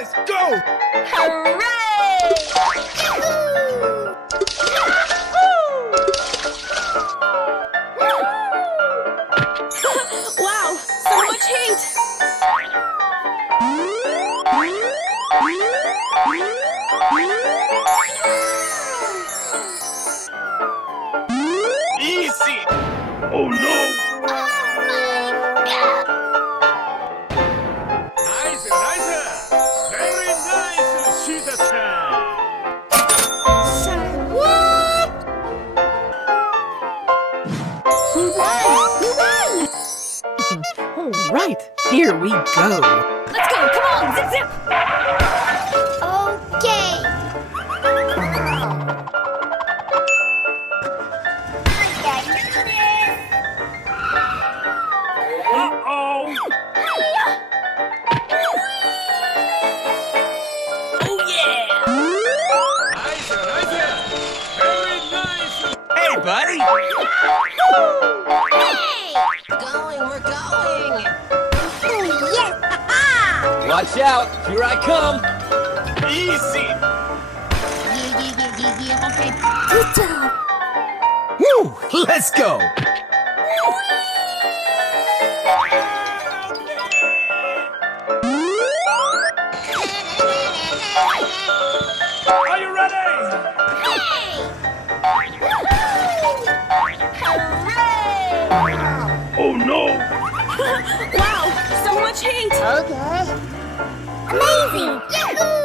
Let's go! Hooray! Wow, so much heat! Easy! Oh no! Nice, nice! Very nice, Shita-chan! What? We won! All right, here we go. Let's go! Come on! Zip zip! Okay. Uh-oh! Oh yeah! Nice, nice! Very nice! Hey, buddy! Going, we're going! Yes! Watch out! Here I come! Easy! Okay. Good job. Woo! Let's go! Are you ready? Oh no! Wow, so much heat! Okay. Amazing! Yahoo!